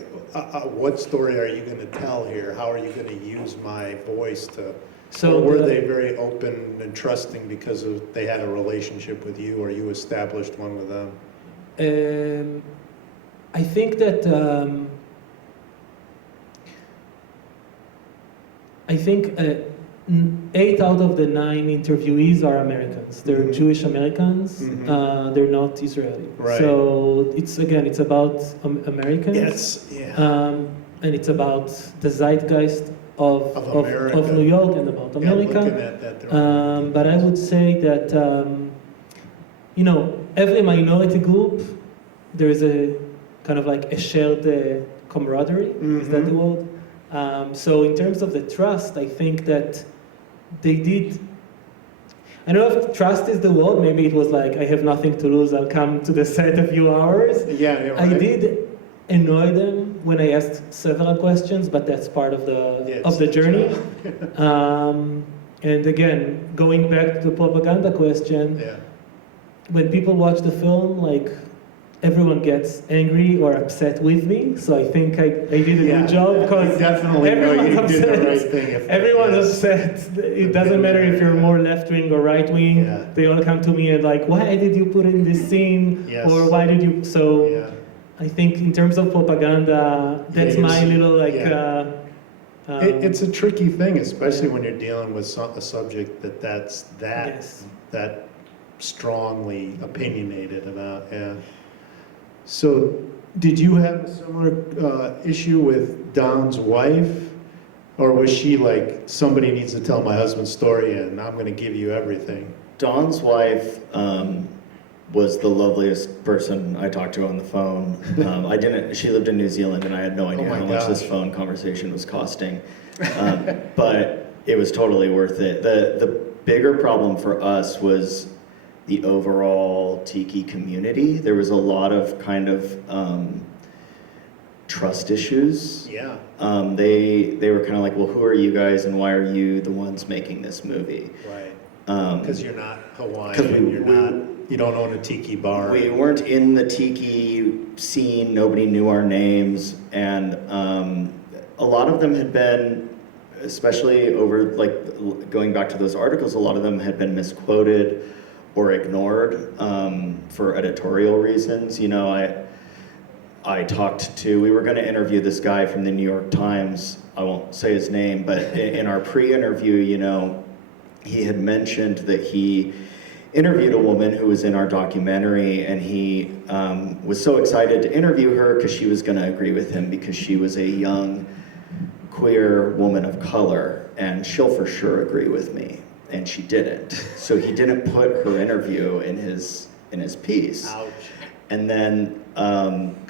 what story are you going to tell here? How are you going to use my voice to? So or were they very open and trusting because they had a relationship with you, or you established one with them? I think that I think 8 out of the 9 interviewees are Americans. They're Mhm. Jewish Americans. Mhm. They're not Israeli. Right. So it's about Americans. Yes, yeah. And it's about the zeitgeist of America. New York and about Yeah, America. looking at that, they're But I would say that every minority group, there is a kind of like a shared camaraderie. Is that the word? So in terms of the trust, I think that they did. I don't know if trust is the word. Maybe it was like, I have nothing to lose. I'll come to the set a few hours. Yeah, right. I did annoy them when I asked several questions, but that's part of the journey. And again, going back to the propaganda question, Yeah. when people watch the film, like everyone gets angry or upset with me. So I think I did a Yeah. good job because You definitely know you everyone's did the upset. right thing. Everyone's Yes. upset. It doesn't matter if you're more left wing or right wing. Yeah. They all come to me and like, why did you put in this scene? Yes. Or why did you? So Yeah. I think in terms of propaganda, that's Yeah, my little like. yeah. It's a tricky thing, especially when you're dealing with a subject that's Yes. that strongly opinionated about. Yeah. So, did you have a similar issue with Don's wife, or was she like, somebody needs to tell my husband's story, and I'm going to give you everything? Dawn's wife was the loveliest person I talked to on the phone. She lived in New Zealand, and I had no idea my how much this gosh. phone conversation was costing. But it was totally worth it. The bigger problem for us was the overall tiki community. There was a lot of kind of trust issues. Yeah. They were kind of like, well, who are you guys, and why are you the ones making this movie? Right. Um, Because you're not 'Cause Hawaiian. we- You don't own a tiki bar. We weren't in the tiki scene, nobody knew our names, and a lot of them had been, especially over, like, going back to those articles, a lot of them had been misquoted or ignored for editorial reasons. I talked to, we were going to interview this guy from the New York Times, I won't say his name, but in our pre-interview, he had mentioned that he interviewed a woman who was in our documentary, and he was so excited to interview her because she was going to agree with him because she was a young queer woman of color, and she'll for sure agree with me, and she didn't. So he didn't put her interview in his piece. Ouch. And then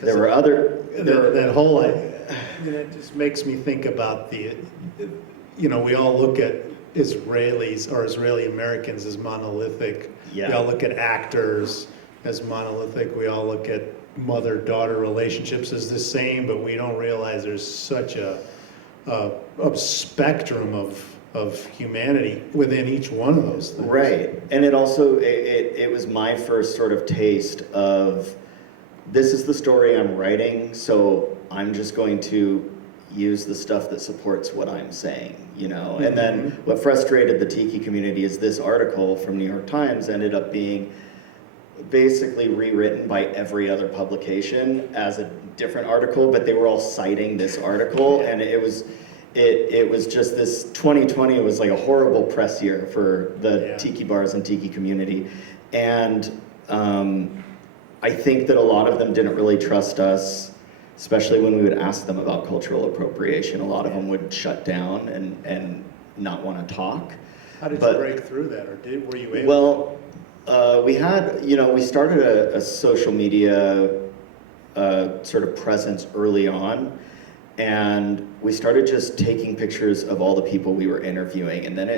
there were other. That whole, it just makes me think about we all look at Israelis or Israeli Americans as monolithic. Yeah. We all look at actors as monolithic. We all look at mother-daughter relationships as the same, but we don't realize there's such a spectrum of humanity within each one of those things. Right, and it also, it was my first sort of taste of, this is the story I'm writing, so I'm just going to use the stuff that supports what I'm saying, And then what frustrated the tiki community is this article from New York Times ended up being basically rewritten by every other publication as a different article, but they were all citing this article, and it was just this 2020 was like a horrible press year for the tiki bars and tiki community, and I think that a lot of them didn't really trust us, especially when we would ask them about cultural appropriation. A lot of them would shut down and not want to talk. How did But- you break through that, or were you able? Well, We had, we started a social media sort of presence early on, and we started just taking pictures of all the people we were interviewing. And then,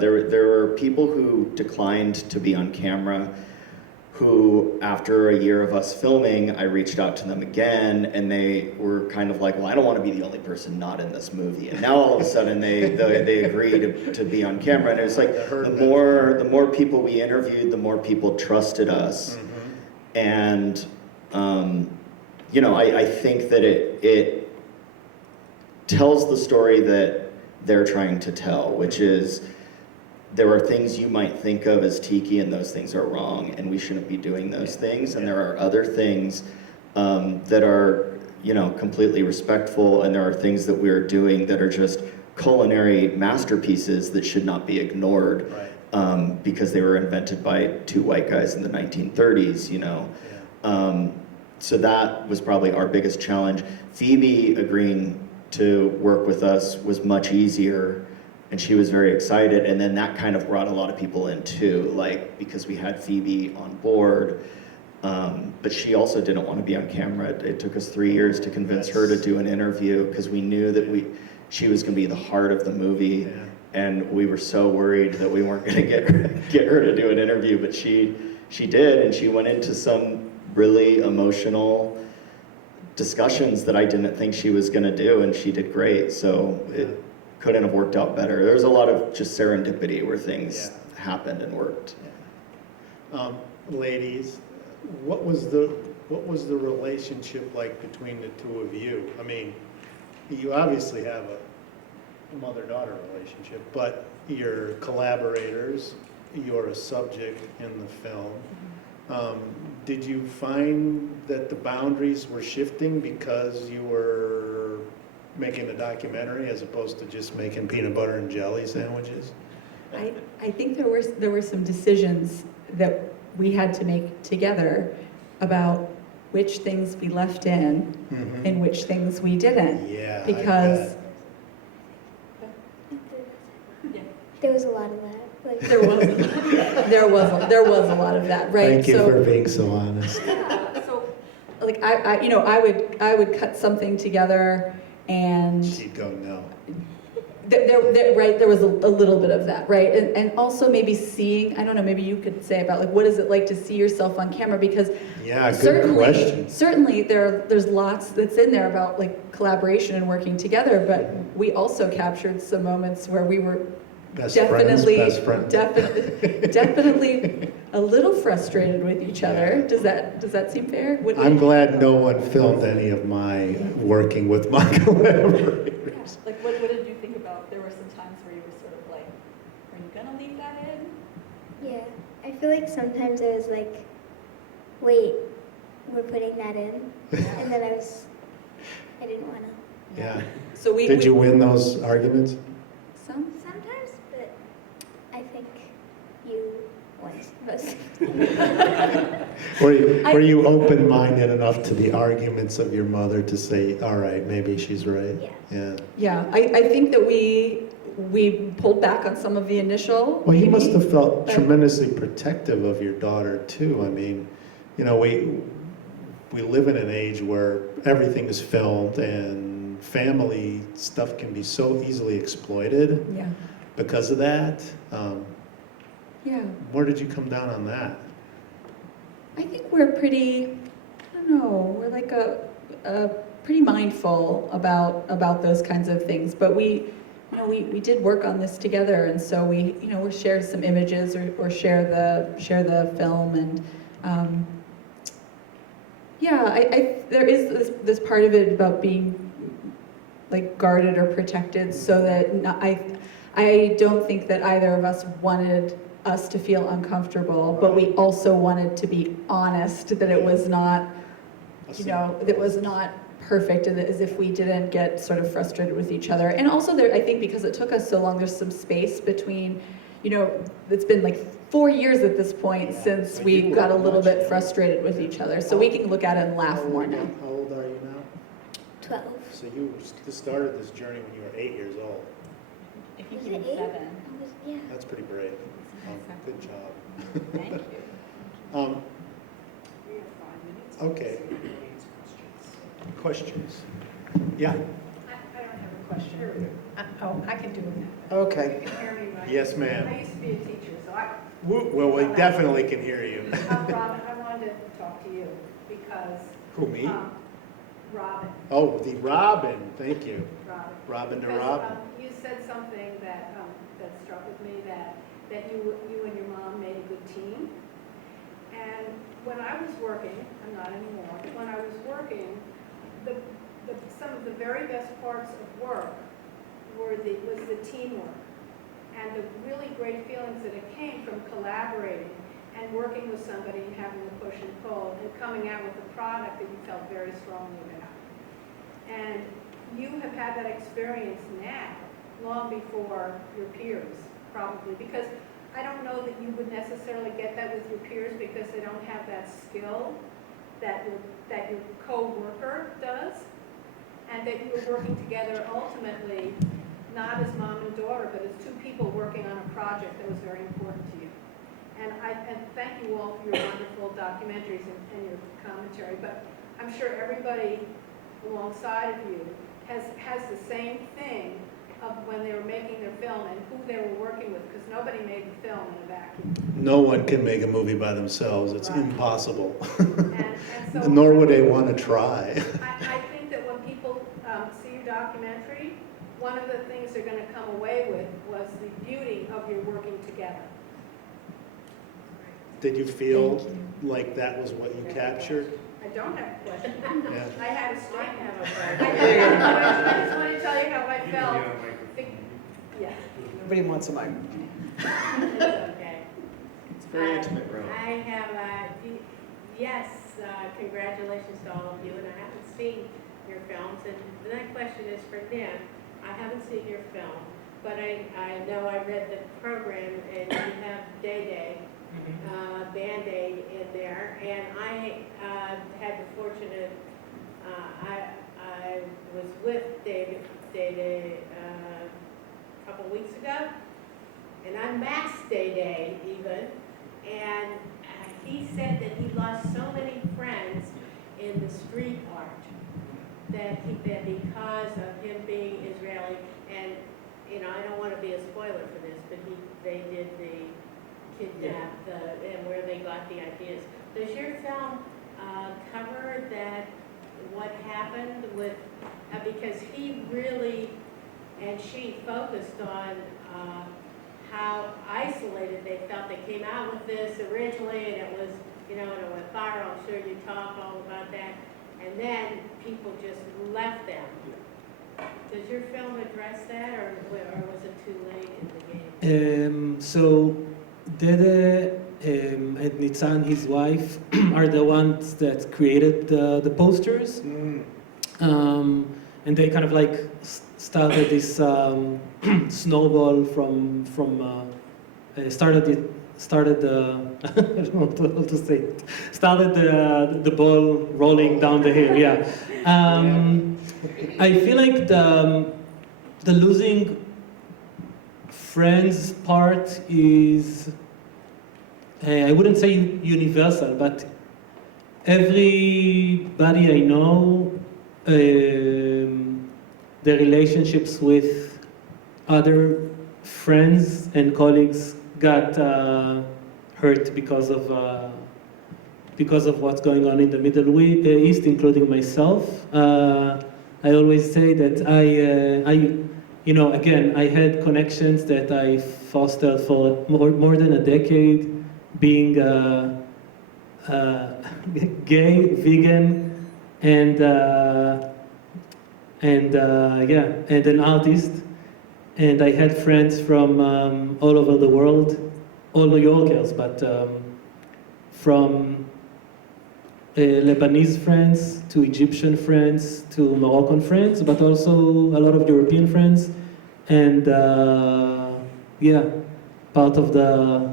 there were people who declined to be on camera, who, after a year of us filming, I reached out to them again, and they were kind of like, well, I don't want to be the only person not in this movie. And now all of a sudden they agree to be on camera. And it was like, the more people we interviewed, the more people trusted us. Mm-hmm. And, I think that it tells the story that they're trying to tell, which is, there are things you might think of as tiki, and those things are wrong, and we shouldn't be doing those things. And there are other things that are, completely respectful, and there are things that we're doing that are just culinary masterpieces that should not be ignored, Right. Because they were invented by two white guys in the 1930s, Yeah. So that was probably our biggest challenge. Phoebe agreeing to work with us was much easier, and she was very excited, and then that kind of brought a lot of people in too, because we had Phoebe on board, but she also didn't want to be on camera. It took us 3 years to convince her to do an interview, because we knew that she was going to be the heart of the movie, Yeah. and we were so worried that we weren't going to get her to do an interview, but she did, and she went into some really emotional discussions that I didn't think she was going to do, and she did great. So it couldn't have worked out better. There was a lot of just serendipity where things happened and worked. Ladies, what was the relationship like between the two of you? I mean, you obviously have a mother-daughter relationship, but you're collaborators. You're a subject in the film. Did you find that the boundaries were shifting because you were making a documentary as opposed to just making peanut butter and jelly sandwiches? I think there were some decisions that we had to make together about which things we left in Mm-hmm. and which things we didn't. Yeah. I Because There was a lot of that. Like, there was a lot of that, right? Thank you for being so honest. So, like I would cut something together, and She'd go, no. there was a little bit of that, right? And also maybe seeing, I don't know, maybe you could say about like what is it like to see yourself on camera, because Yeah, good question. certainly there's lots that's in there about like collaboration and working together, but we also captured some moments where we were Best definitely friends. definitely a little frustrated with each other. Does that seem fair? I'm glad no one filmed any of my working with my collaborators. Yeah. Like what did you think about? There were some times where you were sort of like, are you gonna leave that in? yeah, I feel like sometimes I was like, wait, we're putting that in, and then I didn't want to. Yeah. So Did you win those arguments? Sometimes, but I think you won most. Were you open-minded enough to the arguments of your mother to say, all right, maybe she's right? Yeah. Yeah. Yeah, I think that we pulled back on some of the initial. Well, you must have felt but- tremendously protective of your daughter too. I mean, we live in an age where everything is filmed, and family stuff can be so easily exploited Yeah, because of that. yeah. Where did you come down on that? I think we're pretty, I don't know, we're like a pretty mindful about those kinds of things. But we did work on this together, and so we shared some images or share the film, and there is this part of it about being like guarded or protected, so that I don't think that either of us wanted us to feel uncomfortable, but we also wanted to be honest that it was not, that was not perfect, and as if we didn't get sort of frustrated with each other. And also I think because it took us so long, there's some space between, it's been like 4 years at this point since we got a little bit frustrated with each other. So we can look at it and laugh more now. How old are you now? 12. So you started this journey when you were 8 years old. I Was it 8? Yeah. That's pretty brave. Good job. Thank you. Um, Okay. Questions? Yeah, I don't have a question. Oh, I can do it now. okay. You can hear me, right? Yes, ma'am. I used to be a teacher, so Well, we definitely can hear you. Robin, I wanted to talk to you because. Who, me? Robin, Oh, the Robin, thank you. Robin. Robin to Because, Robin. you said something that, that struck with me, that you and your mom made a good team. And when I was working, I'm not anymore, but when I was working, some of the very best parts of work was the teamwork. And the really great feelings that it came from collaborating and working with somebody and having to push and pull and coming out with a product that you felt very strongly about. And you have had that experience now, long before your peers, probably, because I don't know that you would necessarily get that with your peers because they don't have that skill that your co-worker does, and that you are working together ultimately, not as mom and daughter, but as two people working on a project that was very important to you. And thank you all for your wonderful documentaries and your commentary, but I'm sure everybody alongside of you has the same thing of when they were making their film and who they were working with, because nobody made the film in a vacuum. No one can make a movie by themselves. It's Right. impossible. And so Nor would they want to try. I think that when people see your documentary, one of the things they're going to come away with was the beauty of your working together. Did you feel like that was what you captured? I don't have a question. Yeah. I had a straight have a question. I just want to tell you how I felt. Yeah. Nobody wants a mic. It's okay. It's a very intimate room. I have, yes, congratulations to all of you, and I haven't seen your films, and that question is for Nim. I haven't seen your film, but I know I read the program, and you have Day, Band-Aid in there, and I had the fortunate, I was with Day a couple weeks ago, and I maxed Day even, and he said that he lost so many friends in the street art that because of him being Israeli, and I don't want to be a spoiler for this, but they did the kidnap and where they got the ideas. Does your film cover that? What happened with because he really and she focused on how isolated they felt. They came out with this originally, and it was, and it went viral. I'm sure you talk all about that. And then people just left them. Does your film address that, or was it too late in the game? So Dede and Nitzan, his wife, are the ones that created the posters. And they kind of like started this snowball from started the I don't know how to say it. Started the ball rolling down the hill. Yeah. I feel like the losing friends part is I wouldn't say universal, but everybody I know, the relationships with other friends and colleagues got hurt because of what's going on in the Middle East, including myself. I always say that again, I had connections that I fostered for more than a decade, being gay, vegan, and an artist. And I had friends from all over the world, all New Yorkers, but from Lebanese friends to Egyptian friends to Moroccan friends, but also a lot of European friends. And part of the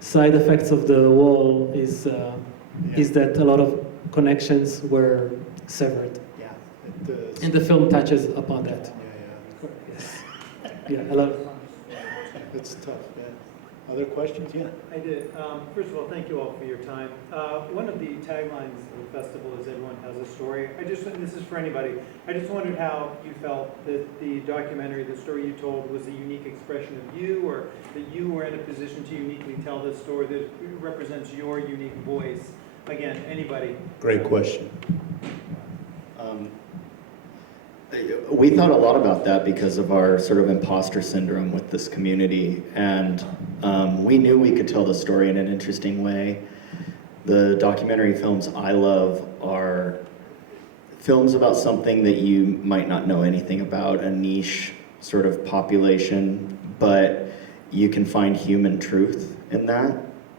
side effects of the war is that a lot of connections were severed. Yeah, it does. And the film touches upon that. Yeah, Yes. Yeah, a lot. it's tough, yeah. Other questions? Yeah. I did. First of all, thank you all for your time. One of the taglines of the festival is "Everyone has a story." And this is for anybody. I just wondered how you felt that the documentary, the story you told, was a unique expression of you, or that you were in a position to uniquely tell this story that represents your unique voice. Again, anybody. Great question. We thought a lot about that because of our sort of imposter syndrome with this community, and we knew we could tell the story in an interesting way. The documentary films I love are films about something that you might not know anything about, a niche sort of population, but you can find human truth in that,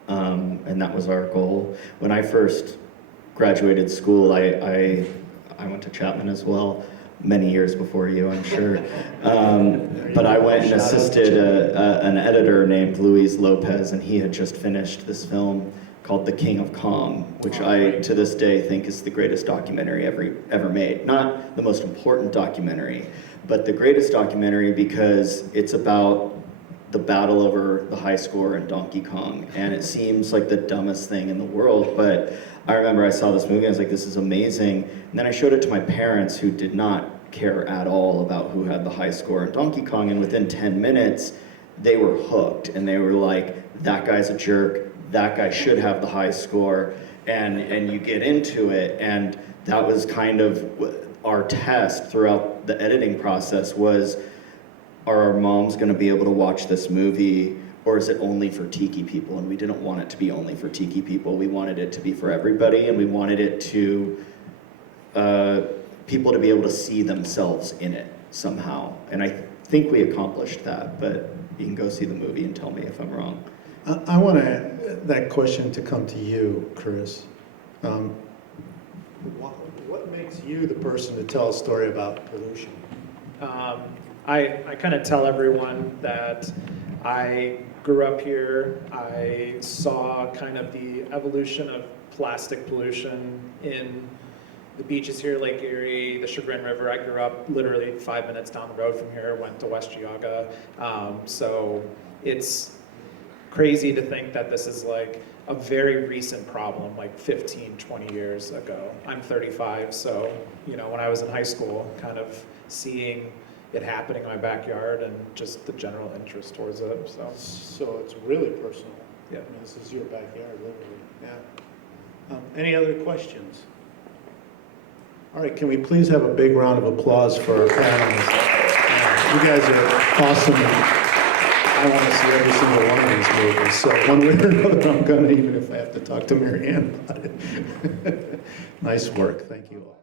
and that was our goal. When I first graduated school, I went to Chapman as well, many years before you, I'm sure. But I went and assisted an editor named Luis Lopez, and he had just finished this film called The King of Kong, which I, to this day, think is the greatest documentary ever made. Not the most important documentary, but the greatest documentary because it's about the battle over the high score in Donkey Kong. And it seems like the dumbest thing in the world, but I remember I saw this movie, I was like, this is amazing. And then I showed it to my parents, who did not care at all about who had the high score in Donkey Kong, and within 10 minutes, they were hooked, and they were like, that guy's a jerk, that guy should have the high score, and you get into it, and that was kind of our test throughout the editing process was, are our moms gonna be able to watch this movie, or is it only for Tiki people? And we didn't want it to be only for Tiki people. We wanted it to be for everybody, and we wanted it to, people to be able to see themselves in it somehow. And I think we accomplished that, but you can go see the movie and tell me if I'm wrong. I want that question to come to you, Chris. What makes you the person to tell a story about pollution? I kind of tell everyone that I grew up here. I saw kind of the evolution of plastic pollution in the beaches here, Lake Erie, the Chagrin River. I grew up literally 5 minutes down the road from here, went to West Geauga. So it's crazy to think that this is like a very recent problem, like 15, 20 years ago. I'm 35, so, you know, when I was in high school, kind of seeing it happening in my backyard and just the general interest towards it, so. So it's really personal. Yeah. I mean, this is your backyard, literally, yeah. Any other questions? All right, can we please have a big round of applause for our panelists? You guys are awesome. I want to see every single one of these movies. So one way or another, I'm gonna, even if I have to talk to Mary Ann about it. Nice work, thank you all.